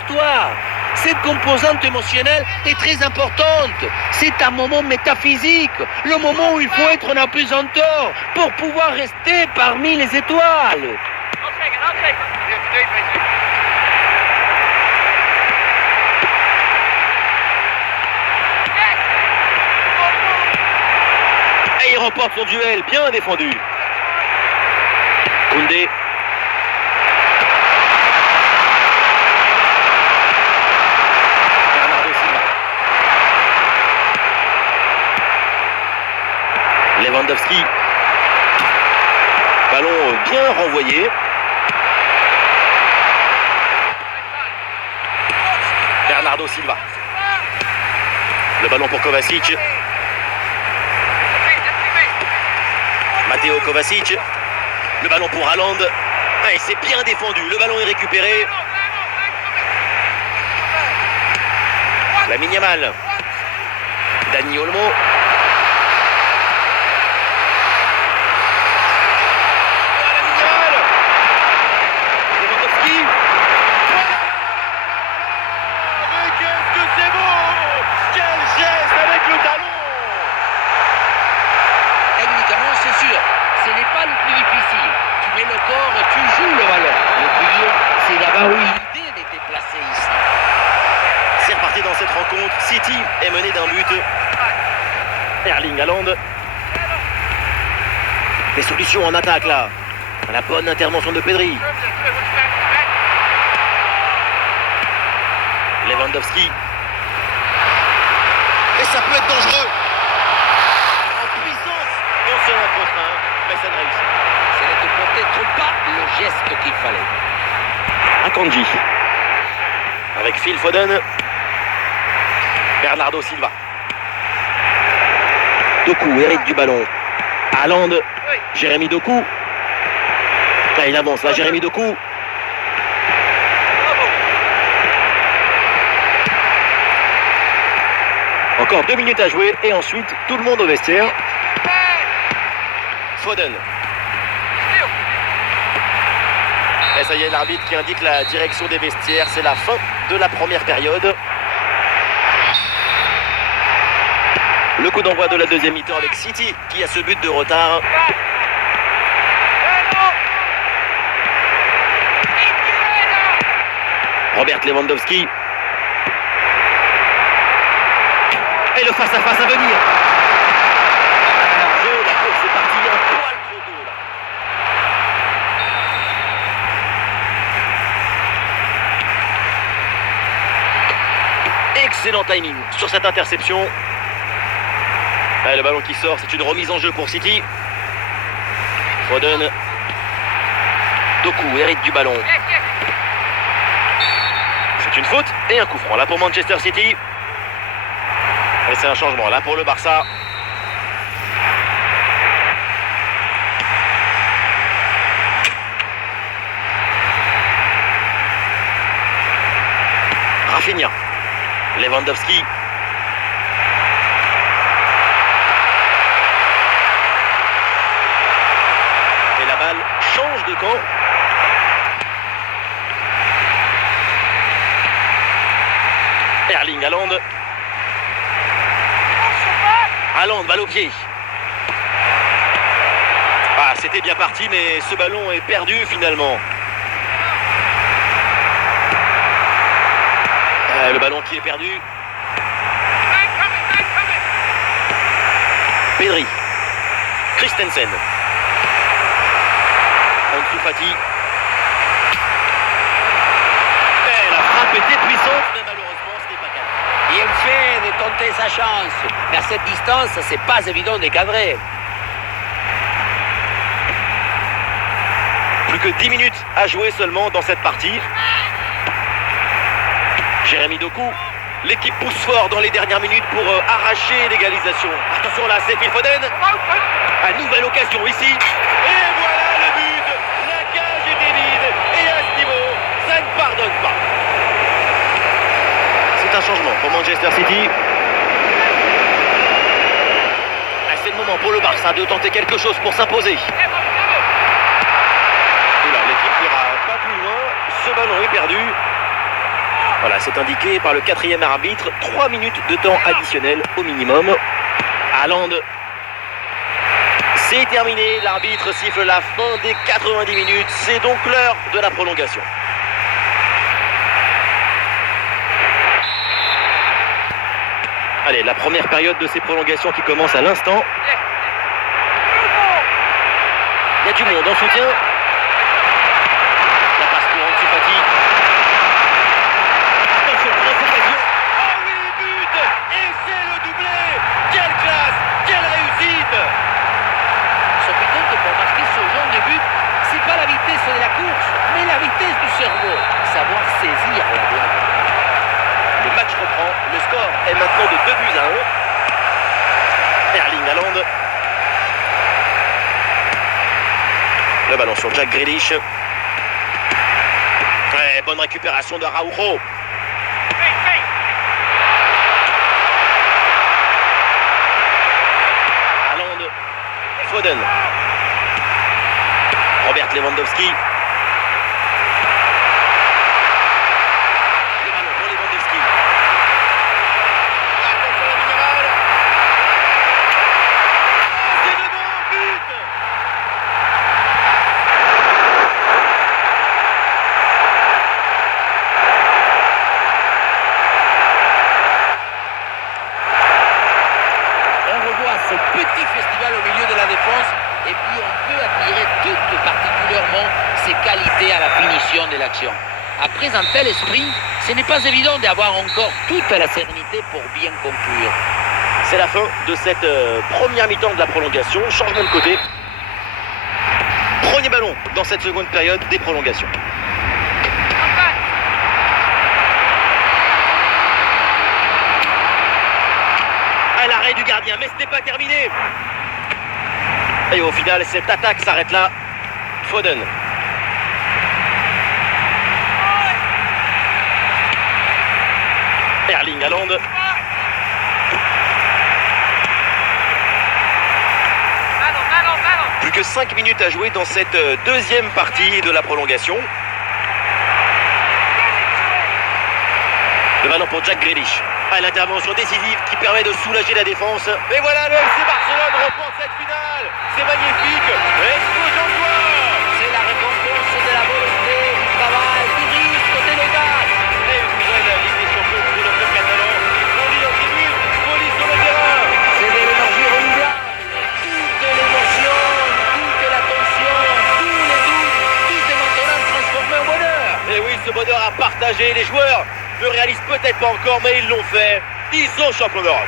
l'histoire. Cette composante émotionnelle est très importante. C'est un moment métaphysique, le moment où il faut être en apesanteur pour pouvoir rester parmi les étoiles. Et il remporte son duel, bien défendu. Koundé. Bernardo Silva. Lewandowski. Ballon bien renvoyé. Bernardo Silva. Le ballon pour Kovacic. Matteo Kovacic. Le ballon pour Haaland. Et c'est bien défendu. Le ballon est récupéré. Lamine Yamal. Dani Olmo. Lewandowski. Mais qu'est-ce que c'est beau! Quel geste avec le talon! Techniquement, c'est sûr, ce n'est pas le plus difficile. Tu mets le corps et tu joues le ballon. Le plus dur, c'est d'avoir eu l'idée de te placer ici. C'est reparti dans cette rencontre. City est mené d'un but. Erling Haaland. Des solutions en attaque là. La bonne intervention de Pedri. Lewandowski. Et ça peut être dangereux. En puissance. On se rencontre un, mais ça ne réussit. Ce n'était peut-être pas le geste qu'il fallait. Akanji. Avec Phil Foden. Bernardo Silva. Doku hérite du ballon. Haaland. Jérémy Doku. Là, il avance là, Jérémy Doku. Encore 2 minutes à jouer et ensuite tout le monde au vestiaire. Foden. Et ça y est, l'arbitre qui indique la direction des vestiaires. C'est la fin de la première période. Le coup d'envoi de la deuxième mi-temps avec City qui a ce but de retard. Robert Lewandowski. Et le face-à-face à venir. La course est partie un poil trop tôt là. Excellent timing sur cette interception. Allez, le ballon qui sort, c'est une remise en jeu pour City. Foden. Doku hérite du ballon. C'est une faute et un coup franc là pour Manchester City. Et c'est un changement là pour le Barça. Rafinha. Lewandowski. Et la balle change de camp. Erling Haaland. Haaland, balle au pied. Ah, c'était bien parti, mais ce ballon est perdu finalement. Le ballon qui est perdu. Pedri. Christensen. Ansu Fati. Et la frappe était puissante, mais malheureusement ce n'est pas cadré. Bien fait de tenter sa chance. Mais à cette distance, c'est pas évident de cadrer. Plus que 10 minutes à jouer seulement dans cette partie. Jérémy Doku. L'équipe pousse fort dans les dernières minutes pour arracher l'égalisation. Attention là, c'est Phil Foden. À nouvelle occasion ici. Et voilà le but. La cage était vide. Et à ce niveau, ça ne pardonne pas. C'est un changement pour Manchester City. C'est le moment pour le Barça de tenter quelque chose pour s'imposer. Et là, l'équipe n'ira pas plus loin. Ce ballon est perdu. Voilà, c'est indiqué par le 4e arbitre. 3 minutes de temps additionnel au minimum. Haaland. C'est terminé. L'arbitre siffle la fin des 90 minutes. C'est donc l'heure de la prolongation. Allez, la première période de ces prolongations qui commence à l'instant. Il y a du monde en soutien. La passe pour Ansu Fati. Attention, grosse occasion. Oh oui, but! Et c'est le doublé! Quelle classe! Quelle réussite! S'occuper que pour marquer ce genre de but, c'est pas la vitesse de la course, mais la vitesse du cerveau. Savoir saisir la blague. Le match reprend. Le score est maintenant de 2-1. Erling Haaland. Le ballon sur Jack Grealish. Ouais, bonne récupération de Araujo. Haaland. Foden. Robert Lewandowski. Le ballon pour Lewandowski. Attention la minimale. C'est dedans, but! On revoit ce petit festival au milieu de la défense et puis on peut admirer toutes particulièrement ses qualités à la finition de l'action. Après un tel esprit, ce n'est pas évident d'avoir encore toute la sérénité pour bien conclure. C'est la fin de cette première mi-temps de la prolongation. Changement de côté. Premier ballon dans cette seconde période des prolongations. À l'arrêt du gardien, mais ce n'est pas terminé. Et au final, cette attaque s'arrête là. Foden. Erling Haaland. Plus que 5 minutes à jouer dans cette deuxième partie de la prolongation. Le ballon pour Jack Grealish. L'intervention décisive qui permet de soulager la défense. Et voilà, le FC Barcelone remporte cette finale. C'est magnifique. Explosion de joie. C'est la récompense de la volonté, du travail, du risque, de l'audace. Et une nouvelle Ligue des Champions pour le club catalan. Folie en tribune, folie sur le terrain. C'est de l'énergie renouvelable. Toute l'émotion, toute la tension, tous les doutes, tout est maintenant transformé en bonheur. Et oui, ce bonheur à partager. Les joueurs ne réalisent peut-être pas encore, mais ils l'ont fait. Ils sont champions d'Europe.